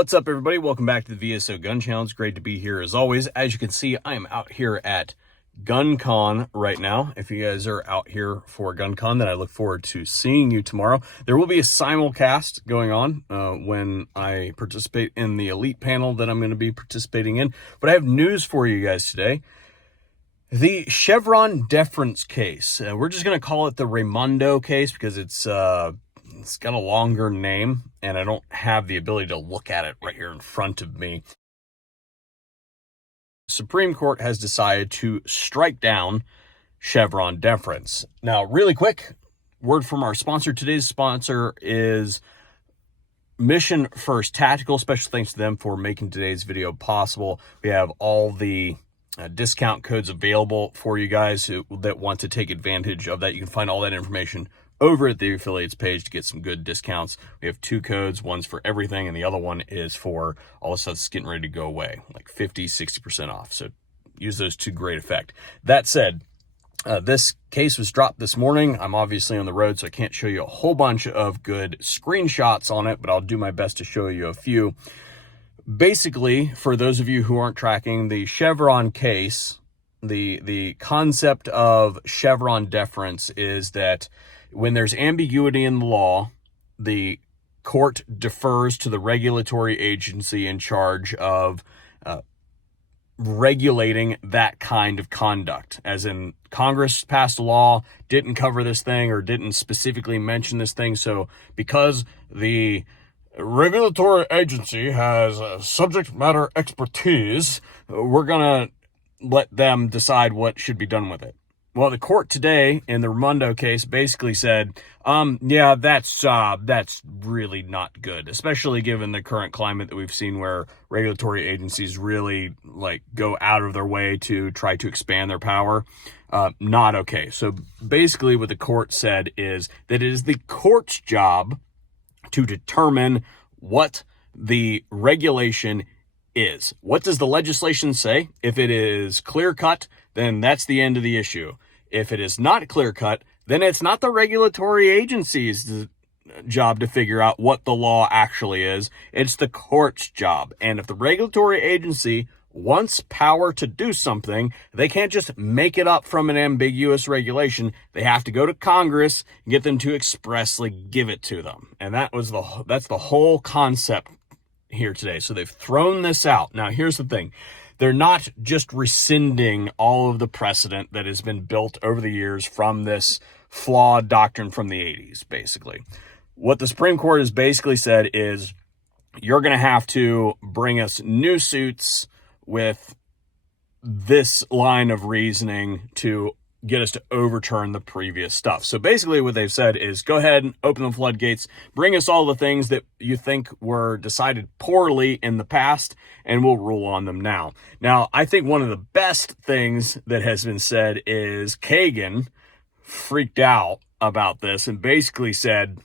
What's up, everybody? Welcome back to the VSO Gun Channel. It's great to be here as always. As you can see, I am out here at GunCon right now. If you guys are out here for GunCon, then I look forward to seeing you tomorrow. There will be a simulcast going on when I participate in the elite panel that I'm going to be participating in. But I have news for you guys today. The Chevron Deference case. We're just going to call it the Raimondo case because it's got a longer name, and I don't have the ability to look at it right here in front of me. The Supreme Court has decided to strike down Chevron Deference. Now, really quick, word from our sponsor. Today's sponsor is Mission First Tactical. Special thanks to them for making today's video possible. We have all the discount codes available for you guys that want to take advantage of that. You can find all that information over at the affiliates page to get some good discounts. We have two codes. One's for everything, and the other one is for all the stuff that's getting ready to go away, like 50, 60% off. So use those to great effect. That said, this case was dropped this morning. I'm obviously on the road, so I can't show you a whole bunch of good screenshots on it, but I'll do my best to show you a few. Basically, for those of you who aren't tracking the Chevron case, the concept of Chevron deference is that when there's ambiguity in the law, the court defers to the regulatory agency in charge of regulating that kind of conduct. As in, Congress passed a law, didn't cover this thing or didn't specifically mention this thing. So because the regulatory agency has subject matter expertise, we're going to let them decide what should be done with it. Well, the court today in the Raimondo case basically said, yeah, that's really not good, especially given the current climate that we've seen where regulatory agencies really go out of their way to try to expand their power. Not okay. So basically what the court said is that it is the court's job to determine what the regulation is. What does the legislation say? If it is clear-cut, then that's the end of the issue. If it is not clear-cut, then it's not the regulatory agency's job to figure out what the law actually is. It's the court's job. And if the regulatory agency wants power to do something, they can't just make it up from an ambiguous regulation. They have to go to Congress and get them to expressly give it to them. And that's the whole concept here today. So they've thrown this out. Now, here's the thing. They're not just rescinding all of the precedent that has been built over the years from this flawed doctrine from the 80s, basically. What the Supreme Court has basically said is, you're going to have to bring us new suits with this line of reasoning to get us to overturn the previous stuff. So basically what they've said is, go ahead and open the floodgates, bring us all the things that you think were decided poorly in the past, and we'll rule on them now. Now, I think one of the best things that has been said is Kagan freaked out about this and basically said,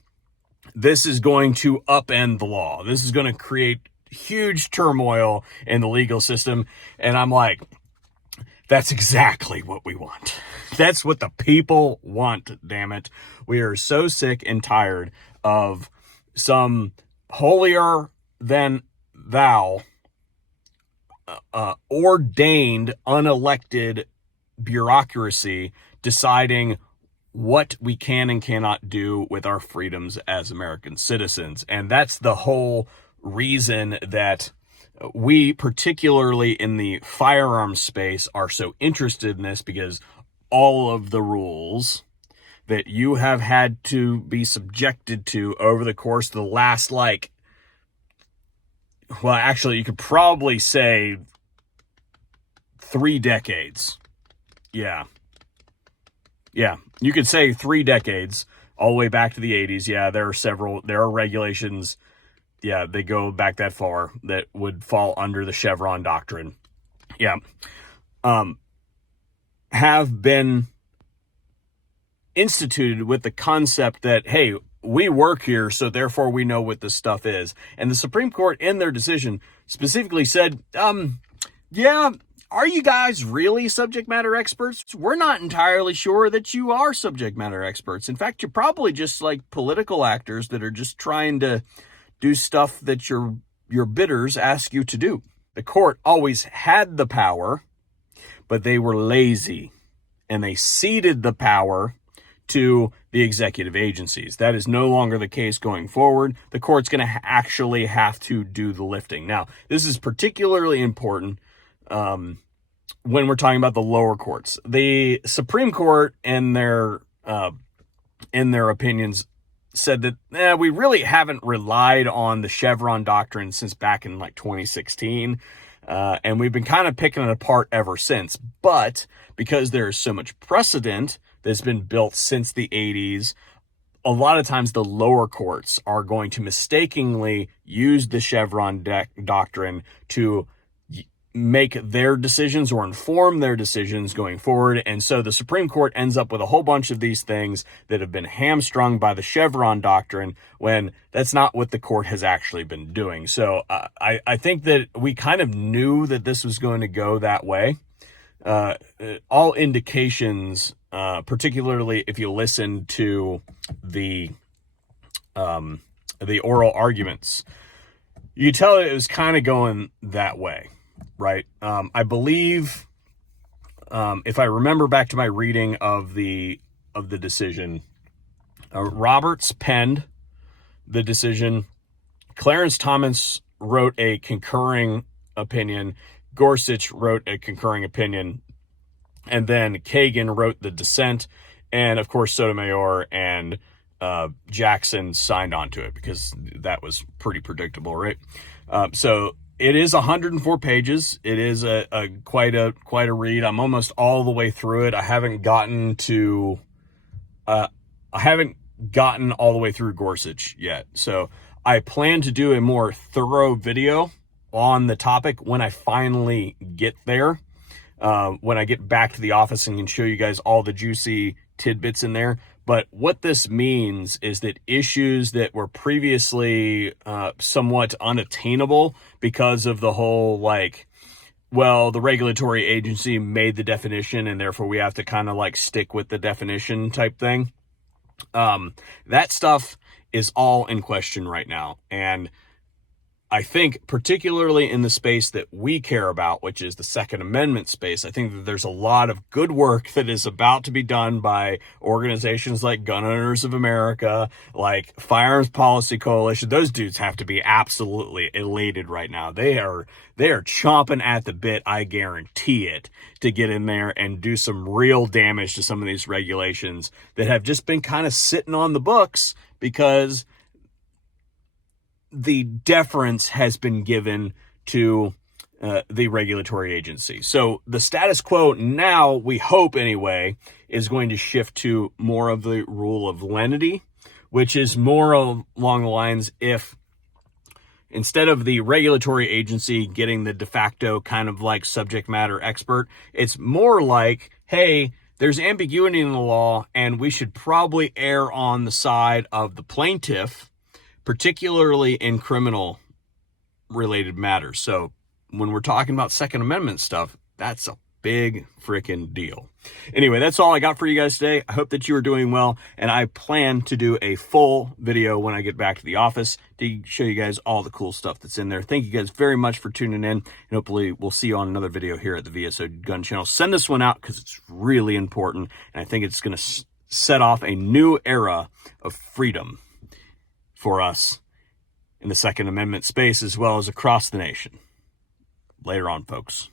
this is going to upend the law. This is going to create huge turmoil in the legal system. And I'm like, that's exactly what we want. That's what the people want, damn it. We are so sick and tired of some holier than thou, ordained, unelected bureaucracy deciding what we can and cannot do with our freedoms as American citizens. And that's the whole reason that we, particularly in the firearms space, are so interested in this, because all of the rules that you have had to be subjected to over the course of the last, well, actually, you could probably say 3 decades. Yeah, you could say 3 decades, all the way back to the 80s. Yeah, there are regulations. Yeah, they go back that far that would fall under the Chevron doctrine. Yeah. Have been instituted with the concept that, hey, we work here, so therefore we know what this stuff is. And the Supreme Court, in their decision, specifically said, yeah, are you guys really subject matter experts? We're not entirely sure that you are subject matter experts. In fact, you're probably just like political actors that are just trying to do stuff that you're your bidders ask you to do. The court always had the power, but they were lazy, and they ceded the power to the executive agencies. That is no longer the case going forward. The court's going to actually have to do the lifting. Now, this is particularly important when we're talking about the lower courts. The Supreme Court, in their opinions, said that we really haven't relied on the Chevron doctrine since back in like 2016. And we've been kind of picking it apart ever since. But because there's so much precedent that's been built since the 80s, a lot of times the lower courts are going to mistakenly use the Chevron doctrine to make their decisions or inform their decisions going forward. And so the Supreme Court ends up with a whole bunch of these things that have been hamstrung by the Chevron doctrine when that's not what the court has actually been doing. So I think that we kind of knew that this was going to go that way. All indications, particularly if you listen to the oral arguments, you tell it was kind of going that way. Right. I believe, if I remember back to my reading of the decision, Roberts penned the decision. Clarence Thomas wrote a concurring opinion. Gorsuch wrote a concurring opinion. And then Kagan wrote the dissent. And of course, Sotomayor and Jackson signed on to it because that was pretty predictable, right? So it is 104 pages. It is quite a read. I'm almost all the way through it. I haven't gotten all the way through Gorsuch yet. So I plan to do a more thorough video on the topic when I finally get there. When I get back to the office and can show you guys all the juicy tidbits in there. But what this means is that issues that were previously somewhat unattainable because of the whole, like, well, the regulatory agency made the definition and therefore we have to kind of like stick with the definition type thing. That stuff is all in question right now. And I think particularly in the space that we care about, which is the Second Amendment space, I think that there's a lot of good work that is about to be done by organizations like Gun Owners of America, like Firearms Policy Coalition. Those dudes have to be absolutely elated right now. They are chomping at the bit, I guarantee it, to get in there and do some real damage to some of these regulations that have just been kind of sitting on the books because the deference has been given to the regulatory agency. So the status quo now, we hope anyway, is going to shift to more of the rule of lenity, which is more along the lines if instead of the regulatory agency getting the de facto kind of like subject matter expert, it's more like, hey, there's ambiguity in the law and we should probably err on the side of the plaintiff, particularly in criminal related matters. So when we're talking about Second Amendment stuff, that's a big freaking deal. Anyway, that's all I got for you guys today. I hope that you are doing well, and I plan to do a full video when I get back to the office to show you guys all the cool stuff that's in there. Thank you guys very much for tuning in, and hopefully we'll see you on another video here at the VSO Gun Channel. Send this one out because it's really important, and I think it's going to set off a new era of freedom for us in the Second Amendment space as well as across the nation. Later on, folks.